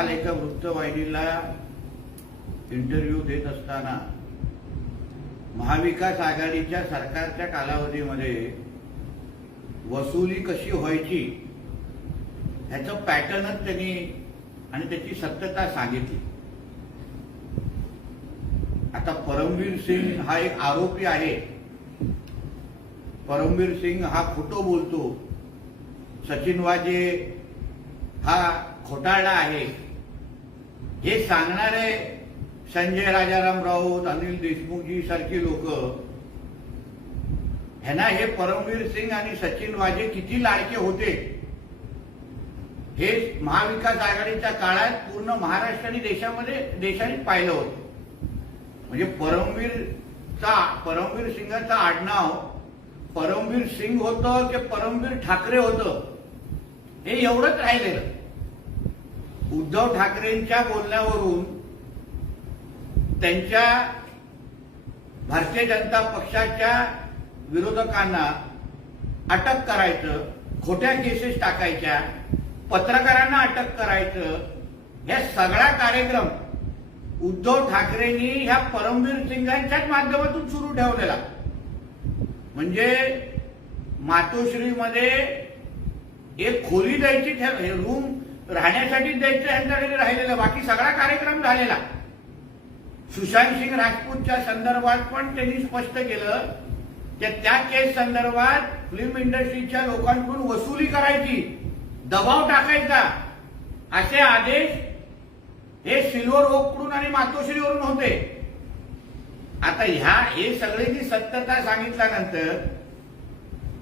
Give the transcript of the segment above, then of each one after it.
काल एका वृत्तवाहिनीला इंटरव्ह्यू देत असताना महाविकास आघाडीच्या सरकारच्या कालावधीमध्ये वसुली कशी व्हायची ह्याचं पॅटर्नच त्यांनी आणि त्याची सत्यता सांगितली. आता परमवीर सिंग हा एक आरोपी आहे. परमवीर सिंग हा खोटो बोलतो. सचिन वाजे हा खोटाळा आहे. हे सांगणारे संजय राजाराम राऊत अनिल देशमुखजी सारखी लोक ह्यांना हे परमवीर सिंग आणि सचिन वाजे किती लाडके होते? हे महाविकास आघाडीच्या काळात पूर्ण महाराष्ट्र आणि देशामध्ये देशाने पाहिलं होतं. म्हणजे परमवीरचा परमवीर सिंगाचं आडनाव परमवीर सिंग होतं की परमवीर ठाकरे होतं हे एवढंच राहिलेलं. उद्धव ठाकरेंच्या बोलण्यावरून त्यांच्या भारतीय जनता पक्षाच्या विरोधकांना अटक करायचं खोट्या केसेस टाकायच्या पत्रकारांना अटक करायचं हे सगळा कार्यक्रम उद्धव ठाकरेंनी ह्या परमवीर सिंगांच्याच माध्यमातून सुरू ठेवलेला. म्हणजे मातोश्रीमध्ये एक खोली द्यायची रूम राहण्यासाठी द्यायचं यांच्याकडे राहिलेलं. बाकी सगळा कार्यक्रम झालेला. सुशांत सिंग राजपूतच्या संदर्भात पण त्यांनी स्पष्ट केलं की त्या केस संदर्भात फिल्म इंडस्ट्रीच्या लोकांकडून वसुली करायची. दबाव टाकायचा. असे आदेश हे सिल्वर ओकडून आणि मातोश्रीवरून होते. आता ह्या हे सगळ्याची सत्यता सांगितल्यानंतर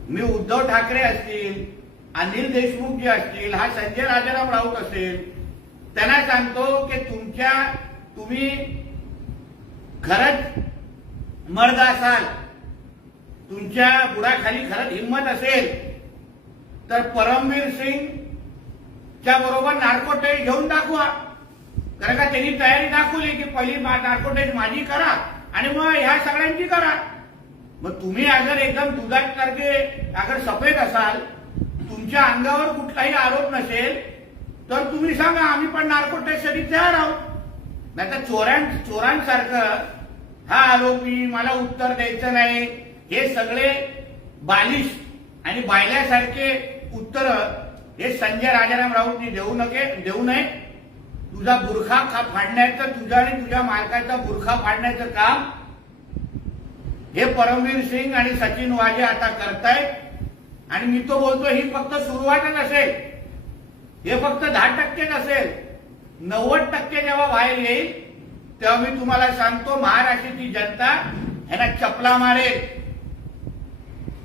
मी उद्धव ठाकरे असतील अनिल देशमुख जे असतील हा संजय राजाराम राऊत असेल त्यांना सांगतो की तुमच्या तुम्ही खरंच मर्द असाल तुमच्या बुडाखाली खरंच हिंमत असेल तर परमवीर सिंग च्या बरोबर नार्कोटेज घेऊन दाखवा. कारण का त्यांनी तयारी दाखवली की पहिली नार्कोटेज माझी करा आणि मग ह्या सगळ्यांची करा. मग तुम्ही अगर एकदम दुधात सारखे अगर सफेद असाल तुमच्या अंगावर कुठलाही आरोप नसेल तर तुम्ही सांगा आम्ही पण नार्को टेस्टसाठी तयार आहोत. नाही तर चोरां चोरांसारखं हा आरोपी मला उत्तर द्यायचं नाही. हे सगळे बालिश आणि बायल्यासारखे उत्तर हे संजय राजाराम राऊतनी देऊ नके देऊ नये. तुझा बुरखा खा फाडण्याचं तुझा आणि तुझ्या मालकाचा बुरखा फाडण्याचं काम हे परमवीर सिंग आणि सचिन वाजे आता करतायत. आणि मी तो बोलतो ही फक्त सुरुवातच असेल. हे फक्त दहा टक्केच असेल नव्वद टक्के जेव्हा बाहेर येईल तेव्हा मी तुम्हाला सांगतो महाराष्ट्राची जनता ह्याला चपला मारेल.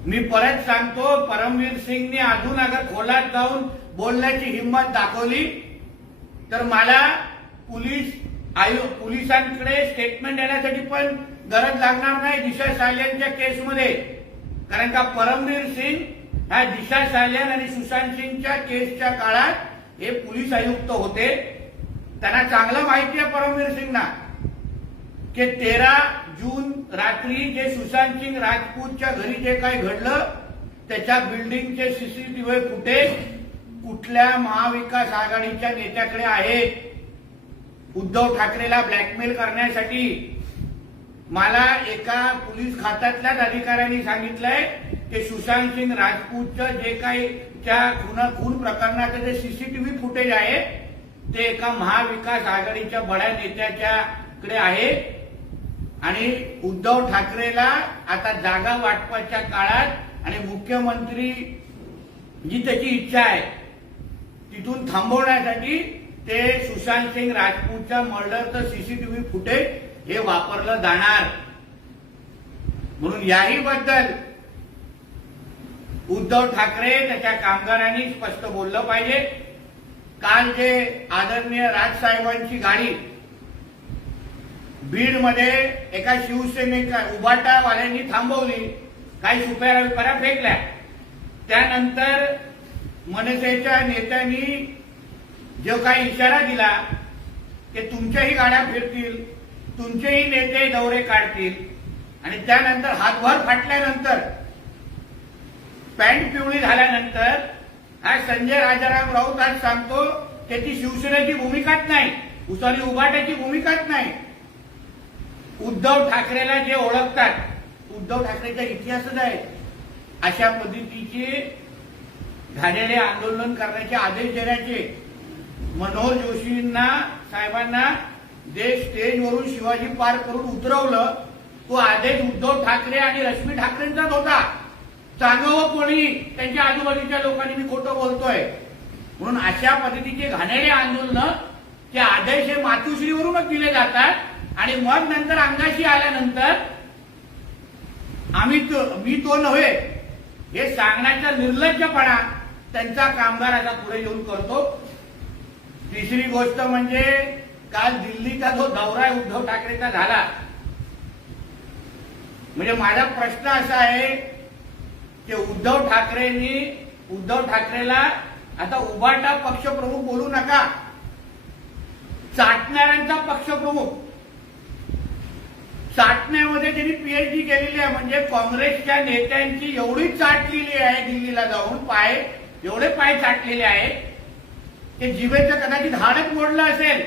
मी परत सांगतो परमवीर सिंगने अजून अगर खोलात जाऊन बोलण्याची हिंमत दाखवली तर मला पोलीस आयोग पोलिसांकडे स्टेटमेंट देण्यासाठी पण गरज लागणार नाही दिशा सायलेंटच्या केसमध्ये कारण का परमवीर सिंग ह्या दिशा सालियन आणि सुशांत सिंगच्या केसच्या काळात हे पोलीस आयुक्त होते. त्यांना चांगलं माहिती आहे परमवीर सिंगना की तेरा जून रात्री जे सुशांत सिंग राजपूतच्या घरी जे काही घडलं त्याच्या बिल्डिंगचे सीसीटीव्ही फुटेज कुठल्या महाविकास आघाडीच्या नेत्याकडे आहेत उद्धव ठाकरेला ब्लॅकमेल करण्यासाठी. मला एका पोलीस खात्यातल्याच अधिकाऱ्यांनी सांगितलंय ते सुशांत सिंग राजपूतचं जे काही त्या खून खून प्रकरणाचं जे सीसीटीव्ही फुटेज आहे ते एका महाविकास आघाडीच्या बड्या नेत्याच्याकडे आहे. आणि उद्धव ठाकरेला आता जागा वाटपाच्या काळात आणि मुख्यमंत्री जी त्याची इच्छा आहे तिथून थांबवण्यासाठी ते सुशांत सिंग राजपूतच्या मर्डरचं सीसीटीव्ही फुटेज हे वापरलं जाणार. म्हणून याही बद्दल उद्धव ठाकरे त्याच्या कामगारांनी स्पष्ट बोललं पाहिजे. काल जे आदरणीय राजसाहेबांची गाडी बीडमध्ये एका शिवसेनेच्या उभाटावाल्यांनी थांबवली काही सुप्या विपाऱ्या फेकल्या. त्यानंतर मनसेच्या नेत्यांनी जो काही इशारा दिला की तुमच्याही गाड्या फिरतील तुमचेही नेते दौरे काढतील. आणि त्यानंतर हातभार फाटल्यानंतर पॅन्ट पिवळी झाल्यानंतर हा संजय राजाराम राऊत आज सांगतो त्याची शिवसेनेची भूमिकाच नाही. उसाली उभाट्याची भूमिकाच नाही. उद्धव ठाकरेला जे ओळखतात उद्धव ठाकरेचा इतिहासच आहे अशा पद्धतीचे झालेले आंदोलन करण्याचे आदेश देण्याचे मनोहर जोशींना साहेबांना जे स्टेजवरून शिवाजी पार्क करून उतरवलं. तो आदेश उद्धव ठाकरे आणि रश्मी ठाकरेंचाच होता. सांगावं कोणी त्यांच्या आजूबाजूच्या लोकांनी मी खोटं बोलतोय. म्हणून अशा पद्धतीचे घाणेरे आंदोलन ते आदेश हे मातुश्रीवरूनच दिले जातात. आणि मग नंतर अंगाशी आल्यानंतर आम्ही मी तो नव्हे हे सांगण्याचा निर्लज्जपणा त्यांचा कामगार आता पुढे येऊन करतो. तिसरी गोष्ट म्हणजे काल दिल्लीचा जो दौरा उद्धव ठाकरेचा झाला. म्हणजे माझा प्रश्न असा आहे की उद्धव ठाकरेंनी उद्धव ठाकरेला आता उभाटा पक्षप्रमुख बोलू नका. चाटणाऱ्यांचा पक्षप्रमुख. चाटण्यामध्ये त्यांनी पीएचडी केलेली आहे. म्हणजे काँग्रेसच्या नेत्यांची एवढी चाटलेली आहे दिल्लीला जाऊन पाय एवढे पाय चाटलेले आहे ते जिभेचं कदाचित हाडच मोडलं असेल.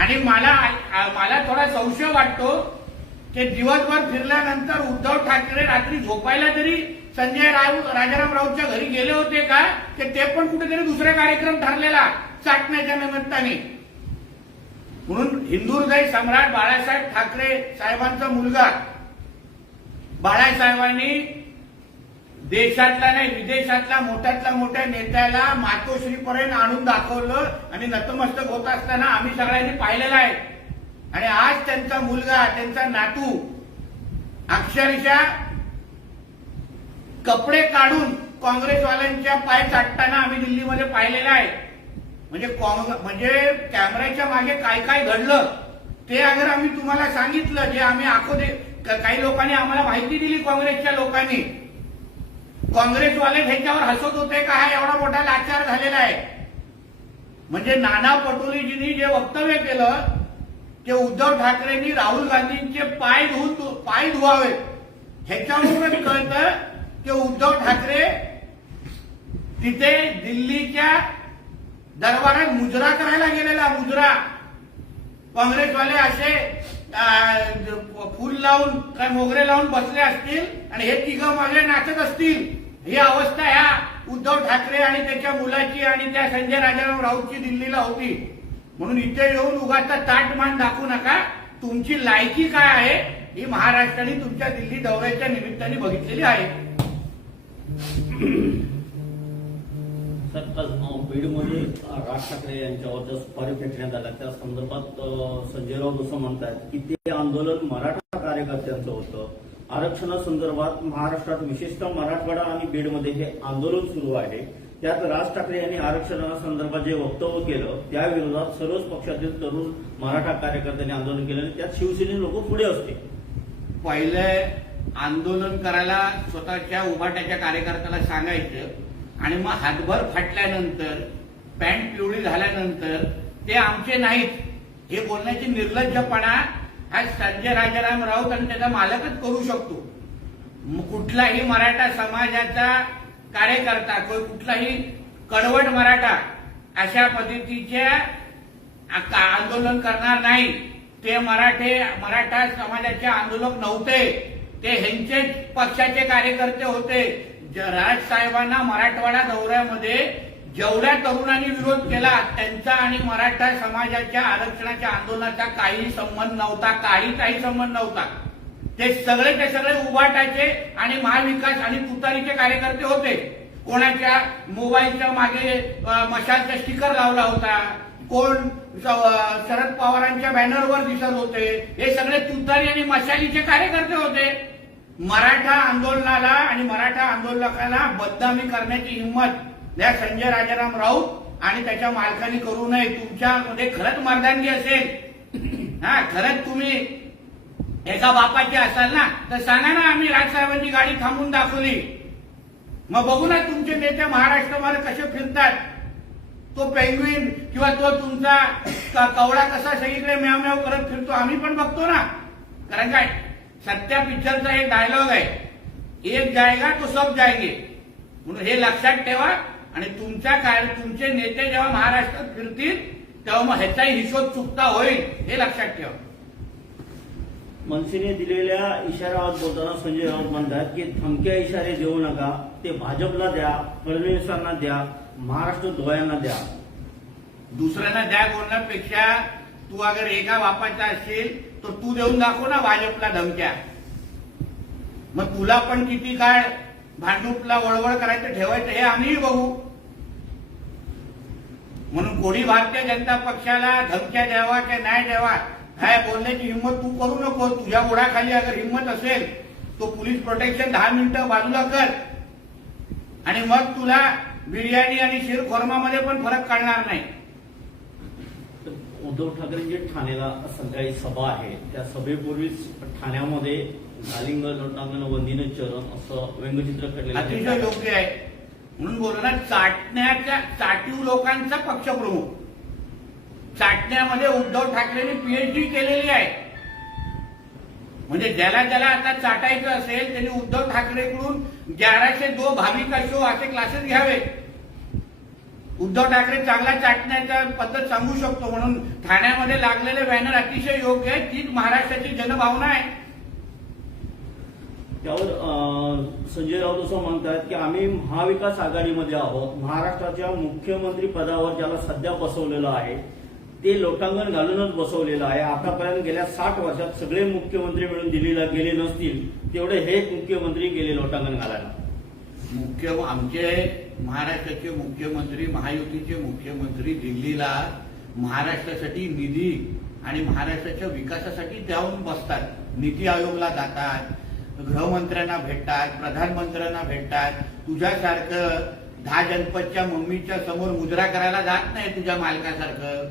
आणि मला मला थोडा संशय वाटतो की दिवसभर फिरल्यानंतर उद्धव ठाकरे रात्री झोपायला तरी संजय राऊत राजाराम राऊतच्या घरी गेले होते का की ते पण कुठेतरी दुसरा कार्यक्रम ठरलेला चाटण्याच्या निमित्ताने. म्हणून हिंदुहृदय सम्राट बाळासाहेब ठाकरे साहेबांचा मुलगा. बाळासाहेबांनी देशातला नाही विदेशातला मोठ्यातल्या मोठ्या नेत्याला मातोश्रीपर्यंत आणून दाखवलं आणि नतमस्तक होत असताना आम्ही सगळ्यांनी पाहिलेलं आहे. आणि आज त्यांचा मुलगा त्यांचा नातू अक्षरशः कपडे काढून काँग्रेसवाल्यांच्या पाय चाटताना आम्ही दिल्लीमध्ये पाहिलेलं आहे. म्हणजे म्हणजे कॅमेऱ्याच्या मागे काय काय घडलं ते अगर आम्ही तुम्हाला सांगितलं जे आम्ही आखो दे काही लोकांनी आम्हाला माहिती दिली काँग्रेसच्या लोकांनी. काँग्रेसवाले ह्याच्यावर हसत होते का? हा एवढा मोठा लाचार झालेला आहे. म्हणजे नाना पटोलेजींनी जे वक्तव्य केलं ते उद्धव ठाकरेंनी राहुल गांधींचे पाय धुवून पाय धुवावे. ह्याच्यावरूनच कळतं की उद्धव ठाकरे तिथे दिल्लीच्या दरबारात मुजरा करायला गेलेला मुजरा. काँग्रेसवाले असे अं, फुल लावून काय मोगरे लावून बसले असतील आणि हे तिघं मागे नाचत असतील. ही अवस्था ह्या उद्धव ठाकरे आणि त्याच्या मुलाची आणि त्या संजय राजाराम राऊतची दिल्लीला होती. म्हणून इथे येऊन उगाचा ताटमान दाखवू नका. तुमची लायकी काय आहे ही महाराष्ट्राने तुमच्या दिल्ली दौऱ्याच्या निमित्ताने बघितलेली आहे. सर बीडमध्ये राज ठाकरे यांच्यावर जो सुपारी फेकण्यात आला त्या संदर्भात संजयराव जसं म्हणतायत म्हणतात की ते आंदोलन मराठा कार्यकर्त्यांचं होतं. आरक्षणासंदर्भात महाराष्ट्रात विशेषतः मराठवाडा आणि बीडमध्ये हे आंदोलन सुरू आहे. त्यात राज ठाकरे यांनी आरक्षणासंदर्भात जे वक्तव्य केलं त्याविरोधात सर्वच पक्षातील तरुण मराठा कार्यकर्त्यांनी आंदोलन केलं आणि त्यात शिवसेने लोक पुढे असते. पहिले आंदोलन करायला स्वतःच्या उभाट्याच्या कार्यकर्त्याला सांगायचं आणि मग हातभर फाटल्यानंतर पॅन्ट पिवळी झाल्यानंतर ते आमचे नाहीत. हे बोलण्याची निर्लज्जपणा हा संजय राजाराम राऊत आणि त्याचा मालकच करू शकतो. कुठलाही मराठा समाजाचा कार्यकर्ता कोई कुठलाही कडवट मराठा अशा पद्धतीच्या आंदोलन करणार नाही. ते मराठे मराठा समाजाचे आंदोलक नव्हते. ते ह्यांचे पक्षाचे कार्यकर्ते होते. राज साहेबांना मराठवाडा दौऱ्यामध्ये जेवढ्या तरुणांनी विरोध केला त्यांचा आणि मराठा समाजाच्या आरक्षणाच्या आंदोलनाचा काही संबंध नव्हता काही काही संबंध नव्हता. ते सगळे ते सगळे उभाटाचे आणि महाविकास आणि तुतारीचे कार्यकर्ते होते. कोणाच्या मोबाईलच्या मागे मशालचा स्टिकर लावला होता. कोण शरद पवारांच्या बॅनरवर दिसत होते. हे सगळे तुतारी आणि मशालीचे कार्यकर्ते होते. मराठा आंदोलनाला आणि मराठा आंदोलकाला बदनामी करण्याची हिंमत या संजय राजाराम राऊत आणि त्याच्या मालकांनी करू नये. तुमच्यामध्ये खरंच मर्दानगी असेल. हा खरंच तुम्ही एका बापाचे असाल ना तर सांगा ना आम्ही राजसाहेबांची गाडी थांबून दाखवली. मग बघू ना तुमचे नेते महाराष्ट्रामध्ये कसे फिरतात. तो पेंग्विन किंवा तो तुमचा क- कवळा कसा सगळीकडे म्याव म्याव करत फिरतो आम्ही पण बघतो ना. कारण काय? सत्या पिक्चरचा एक डायलॉग आहे. एक जायगा तो सब जायगे. म्हणून हे लक्षात ठेवा आणि तुमच्या काय तुमचे नेते जेव्हा महाराष्ट्रात फिरतील तेव्हा मग ह्याचाही हिशोब चुकता होईल हे लक्षात ठेवा. मनसेने दिलेल्या इशाऱ्यावर बोलताना संजय राऊत म्हणतात की धमक्या इशारे देऊ नका. ते भाजपला द्या फडणवीसांना द्या महाराष्ट्र धुळ्यांना द्या. दुसऱ्यांना द्या बोलण्यापेक्षा तू अगर एका बापाचा असेल तर तू देऊन दाखव ना भाजपला धमक्या. मग तुला पण किती काळ भांडूपला वळवळ करायचं ठेवायचं हे आम्हीही बघू. म्हणून कोणी भारतीय जनता पक्षाला धमक्या द्यावा की नाही द्यावा काय बोलण्याची हिंमत तू करू नको तुझ्या ओढाखाली अगर हिंमत असेल तो पोलीस प्रोटेक्शन दहा मिनिटं बाजूला कर. आणि मग तुला बिर्याणी आणि शिरखोरमामध्ये पण फरक कळणार नाही. उद्धव ठाकरेंची ठाण्याला सकाळी सभा आहे त्या सभेपूर्वीच ठाण्यामध्ये गालिंग लोटांगण वंदीनं चरण असं व्यंगचित्र अतिशय काढलेलं योग्य आहे. म्हणून बोललो ना चाटण्याच्या चाटीव लोकांचा पक्षप्रमुख. चाटण्यामध्ये उद्धव ठाकरेंनी पीएचडी केलेली आहे. म्हणजे ज्याला ज्याला आता चाटायचं असेल त्यांनी उद्धव ठाकरेकडून ग्याराशे दो भाविका शो असे क्लासेस घ्यावे उद्धव ठाकरे चांगला चाटण्याचा पद्धत सांगू शकतो म्हणून ठाण्यामध्ये लागलेले बॅनर अतिशय योग्य आहे तीच महाराष्ट्राची जनभावना आहे. त्यावर संजय राऊत असं म्हणतात की आम्ही महाविकास आघाडीमध्ये आहोत. महाराष्ट्राच्या मुख्यमंत्री पदावर ज्याला सध्या बसवलेलं आहे ते लोटांगण घालूनच बसवलेलं आहे. आतापर्यंत गेल्या साठ वर्षात सगळे मुख्यमंत्री मिळून दिल्लीला गेले नसतील तेवढे हे मुख्यमंत्री गेले लोटांगण घालायला. मुख्य आमचे महाराष्ट्राचे मुख्यमंत्री महायुतीचे मुख्यमंत्री दिल्लीला महाराष्ट्रासाठी निधी आणि महाराष्ट्राच्या विकासासाठी जाऊन बसतात. नीती आयोगला जातात गृहमंत्र्यांना भेटतात प्रधानमंत्र्यांना भेटतात. तुझ्यासारखं दहा जनपदच्या मम्मीच्या समोर मुद्रा करायला जात नाही तुझ्या मालकासारखं.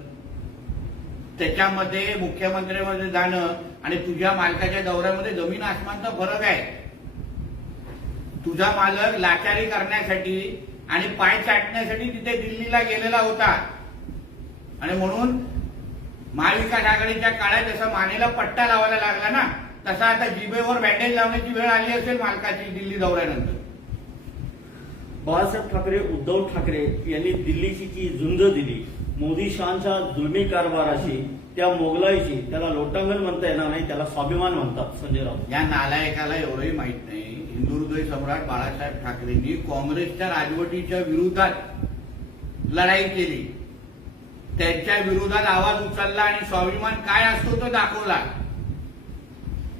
त्याच्यामध्ये मुख्यमंत्र्यांमध्ये जाणं आणि तुझ्या मालकाच्या दौऱ्यामध्ये जमीन आसमानचा फरक आहे. तुझा मालक लाचारी करण्यासाठी आणि पाय चाटण्यासाठी तिथे दिल्लीला गेलेला होता. आणि म्हणून महाविकास आघाडीच्या काळात जसा मानेला पट्टा लावायला लागला ना तसा आता जिबेवर बँडेज लावण्याची वेळ आली असेल मालकाची दिल्ली दौऱ्यानंतर. बाळासाहेब ठाकरे उद्धव ठाकरे यांनी दिल्लीची जी झुंज दिली मोदी शहांच्या जुलमी कारभाराशी त्या मोगलाईची त्याला लोटांगण म्हणता येणार नाही त्याला स्वाभिमान म्हणतात संजय राऊत. या नालायकाला एवढंही माहीत नाही. हिंदू सम्राट बाळासाहेब ठाकरेंनी काँग्रेसच्या राजवटीच्या विरोधात लढाई केली. त्यांच्या विरोधात आवाज उचलला आणि स्वाभिमान काय असतो तो दाखवला.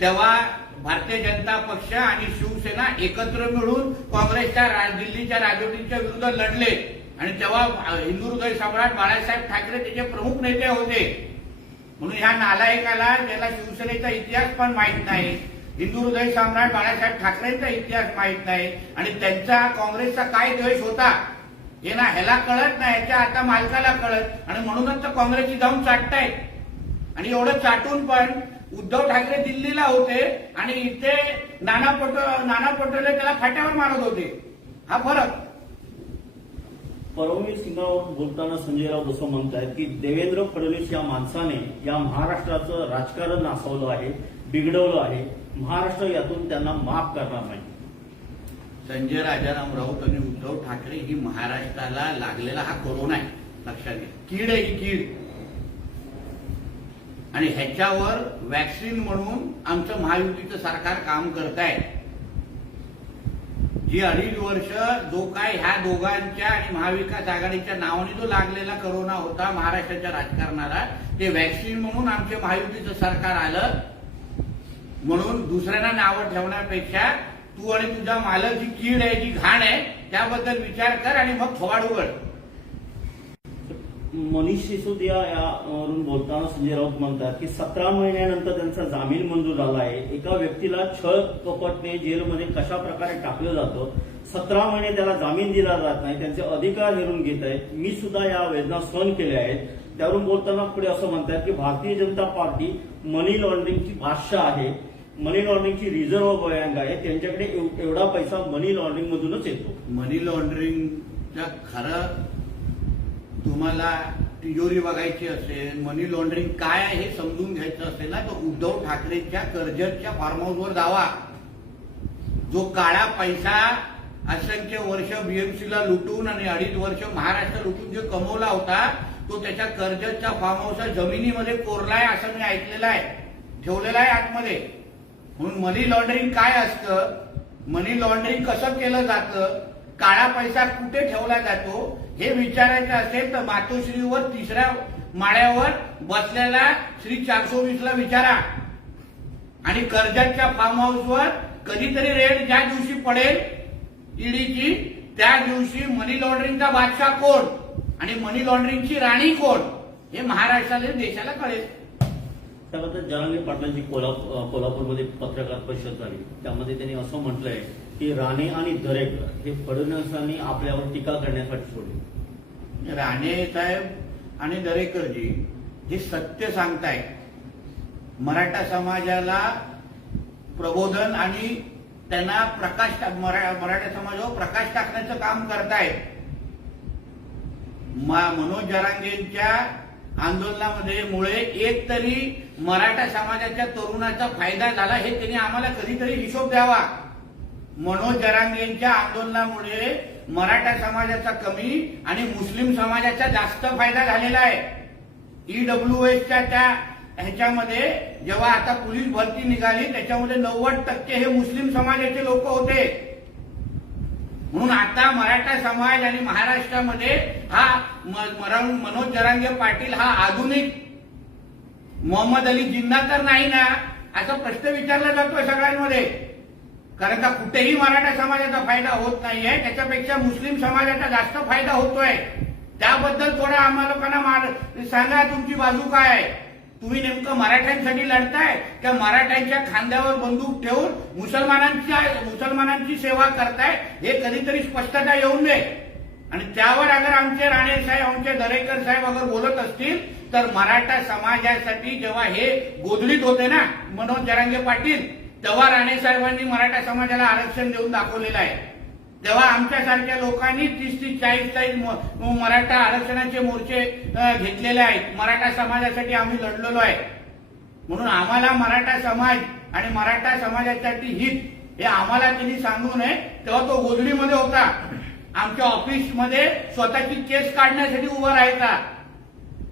तेव्हा भारतीय जनता पक्ष आणि शिवसेना एकत्र मिळून काँग्रेसच्या दिल्लीच्या राजवटीच्या विरोधात लढले. आणि तेव्हा हिंदू हृदय सम्राट बाळासाहेब ठाकरे त्याचे प्रमुख नेते होते. म्हणून ह्या नालायकाला ज्याला शिवसेनेचा इतिहास पण माहीत नाही हिंदू हृदय सम्राट बाळासाहेब ठाकरेंचा इतिहास माहीत नाही आणि त्यांचा काँग्रेसचा काय द्वेष होता हे ना ह्याला कळत नाही ह्याच्या आता मालकाला कळत आणि म्हणूनच तर काँग्रेसची जाऊन चाटतायत. आणि एवढं चाटून पण उद्धव ठाकरे दिल्लीला होते आणि इथे नाना पटो नाना पटोले त्याला फाट्यावर मारत होते. हा फरक. परभणी सिंगावर बोलताना संजय राऊत असं म्हणतायत की देवेंद्र फडणवीस या माणसाने या महाराष्ट्राचं राजकारण नासवलं आहे बिघडवलं आहे. महाराष्ट्र यातून त्यांना माफ करणार नाही. संजय राजाराम राऊत आणि उद्धव ठाकरे ही महाराष्ट्राला लागलेला हा कोरोना आहे लक्षात घ्या. कीड आहे ही कीड. आणि ह्याच्यावर व्हॅक्सिन म्हणून आमचं महायुतीचं सरकार काम करत आहे जी अडीच वर्ष जो काय ह्या दोघांच्या आणि महाविकास आघाडीच्या नावाने जो लागलेला करोना होता महाराष्ट्राच्या राजकारणाला ते व्हॅक्सिन म्हणून आमचे महायुतीचं सरकार आलं. म्हणून दुसऱ्यांना नावं ठेवण्यापेक्षा तू आणि तुझा मालक जी कीड आहे जी घाण आहे त्याबद्दल विचार कर आणि मग फवाड उघड. मनीष सिसोदिया यावरून बोलताना संजय राऊत म्हणतात की सतरा महिन्यानंतर त्यांचा जामीन मंजूर झाला आहे. एका व्यक्तीला छळ कपटने जेलमध्ये कशा प्रकारे टाकलं जातं? सतरा महिने त्याला जामीन दिला जात नाही त्यांचे अधिकार हेरून घेत आहेत. मी सुद्धा या वेदना सहन केल्या आहेत. त्यावरून बोलताना पुढे असं म्हणतात की भारतीय जनता पार्टी मनी लॉन्ड्रिंगची भाषा आहे. मनी लॉन्ड्रिंगची रिझर्व्ह बँक आहे. त्यांच्याकडे एव- एवढा पैसा मनी लॉन्ड्रिंग मधूनच येतो. मनी लॉन्ड्रिंगच्या खरा तुम्हाला तिजोरी बघायची असेल मनी लॉन्ड्रिंग काय आहे हे समजून घ्यायचं असेल ना तर उद्धव ठाकरेंच्या कर्जतच्या फार्म हाऊसवर जावा. जो काळा पैसा असंख्य वर्ष बीएमसीला लुटून आणि अडीच वर्ष महाराष्ट्र लुटून जे कमवला होता तो त्याच्या कर्जतच्या फार्म हाऊसच्या जमिनीमध्ये कोरलाय असं मी ऐकलेलं आहे. ठेवलेला आहे आतमध्ये. म्हणून मनी लॉन्ड्रिंग काय असतं? मनी लॉन्ड्रिंग कसं केलं जातं? काळा पैसा कुठे ठेवला जातो हे विचारायचं असेल तर मातोश्रीवर तिसऱ्या माळ्यावर बसलेला श्री चारशे वीसला विचारा. आणि कर्जतच्या फार्म हाऊसवर कधीतरी रेड ज्या दिवशी पडेल ईडीची त्या दिवशी मनी लॉन्ड्रिंगचा बादशाह कोण? आणि मनी लॉन्ड्रिंगची राणी कोण? हे महाराष्ट्राला देशाला कळेल. त्याबद्दल जरांगे पाटलांची कोल्हापूर कोल्हापूरमध्ये पत्रकार परिषद झाली. त्यामध्ये त्यांनी असं म्हटलंय की राणे आणि दरेकर हे फडणवीसांनी आपल्यावर टीका करण्यासाठी सोडले. राणे साहेब आणि दरेकरजी जे सत्य सांगताय मराठा समाजाला प्रबोधन आणि त्यांना प्रकाश टाक- मराठा समाजावर प्रकाश टाकण्याचं काम करतायत. मनोज जरांगेंच्या आंदोलनामध्ये मुळे एक तरी मराठा समाजाच्या तरुणाचा फायदा झाला हे त्यांनी आम्हाला कधीतरी हिशोब द्यावा. मनोज जरांगेंच्या आंदोलनामुळे मराठा समाजाचा कमी आणि मुस्लिम समाजाचा जास्त फायदा झालेला आहे. ईडब्ल्यू एसच्या त्या ह्याच्यामध्ये जेव्हा आता पोलीस भरती निघाली त्याच्यामध्ये नव्वद टक्के हे मुस्लिम समाजाचे लोक होते. म्हणून आता मराठा समाज आणि महाराष्ट्रामध्ये हा मनोज जरांगे पाटील हा आधुनिक मोहम्मद अली जिन्ना तर नाही ना असा प्रश्न विचारला जातोय सगळ्यांमध्ये. कारण का कुठेही मराठा समाजाचा फायदा होत नाहीये. त्याच्यापेक्षा मुस्लिम समाजाचा जास्त फायदा होतोय. त्याबद्दल थोडा आम्हा लोकांना सांगा तुमची बाजू काय आहे. तुम्ही नेमकं मराठ्यांसाठी लढताय का मराठ्यांच्या खांद्यावर बंदूक ठेवून मुसलमानांच्या मुसलमानांची सेवा करताय हे कधीतरी स्पष्टता येऊन दे. आणि त्यावर अगर आमचे राणे साहेब आमचे दरेकर साहेब अगर बोलत असतील तर मराठा समाजासाठी जेव्हा हे गोधडीत होते ना मनोज जरांगे पाटील तेव्हा राणे साहेबांनी मराठा समाजाला आरक्षण देऊन दाखवलेलं आहे. तेव्हा आमच्यासारख्या लोकांनी तीस तीस चाळीस चाळीस मराठा आरक्षणाचे मोर्चे घेतलेले आहेत. मराठा समाजासाठी आम्ही लढलेलो आहे. म्हणून आम्हाला मराठा समाज आणि मराठा समाजासाठी हित हे आम्हाला तिने सांगू नये. तेव्हा तो गोधडीमध्ये होता. आमच्या ऑफिसमध्ये स्वतःची केस काढण्यासाठी उभा राहायचा.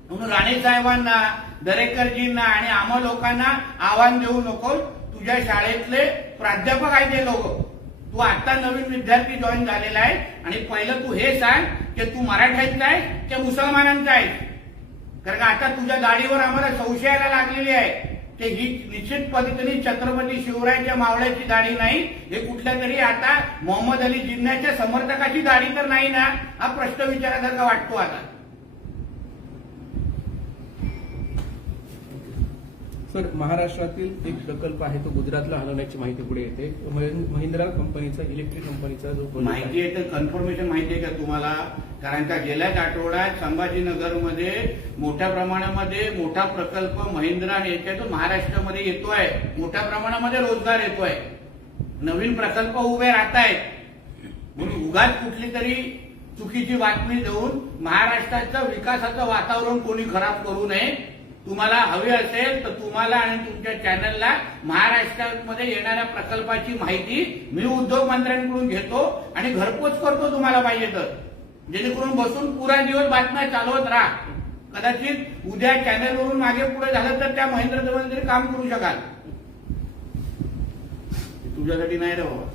म्हणून राणे साहेबांना दरेकरजींना आणि आम्हा लोकांना आव्हान देऊ नको तुझ्या शाळेतले प्राध्यापक आहेत ते लोक. तू आता नवीन विद्यार्थी जॉईन झालेला आहे आणि पहिलं तू हे सांग की तू मराठ्यांचा आहे की मुसलमानांचा आहे? कारण का आता तुझ्या गाडीवर आम्हाला संशयाला लागलेली आहे ते ही निश्चित पद्धतीने छत्रपती शिवरायांच्या मावळ्याची गाडी नाही हे कुठल्या तरी आता मोहम्मद अली जिन्नाच्या समर्थकाची गाडी तर नाही ना? हा प्रश्न विचारासारखा वाटतो आता. सर महाराष्ट्रातील एक प्रकल्प आहे तो गुजरातला हलवण्याची माहिती पुढे येते. महिंद्रा कंपनीचा इलेक्ट्रिक कंपनीचा जो माहिती आहे तर कन्फर्मेशन माहिती आहे का तुम्हाला? कारण का गेल्याच आठवड्यात संभाजीनगरमध्ये मोठ्या प्रमाणामध्ये मोठा प्रकल्प महिंद्रा याच्यातून महाराष्ट्रामध्ये येतो आहे. मोठ्या प्रमाणामध्ये रोजगार येतोय नवीन प्रकल्प उभे राहत आहेत म्हणून उगाच कुठली तरी चुकीची बातमी देऊन महाराष्ट्राचं विकासाचं वातावरण कोणी खराब करू नये. तुम्हाला हवी असेल तर तुम्हाला आणि तुमच्या चॅनलला महाराष्ट्रामध्ये येणाऱ्या प्रकल्पाची माहिती मी उद्योग मंत्र्यांकडून घेतो आणि घरपोच करतो तुम्हाला पाहिजे तर. जेणेकरून बसून पुरा दिवस बातम्या चालवत राहा. कदाचित उद्या चॅनलवरून मागे पुढे झालं तर त्या महेंद्र तरी काम करू शकाल. तुझ्यासाठी नाही रे बाबा.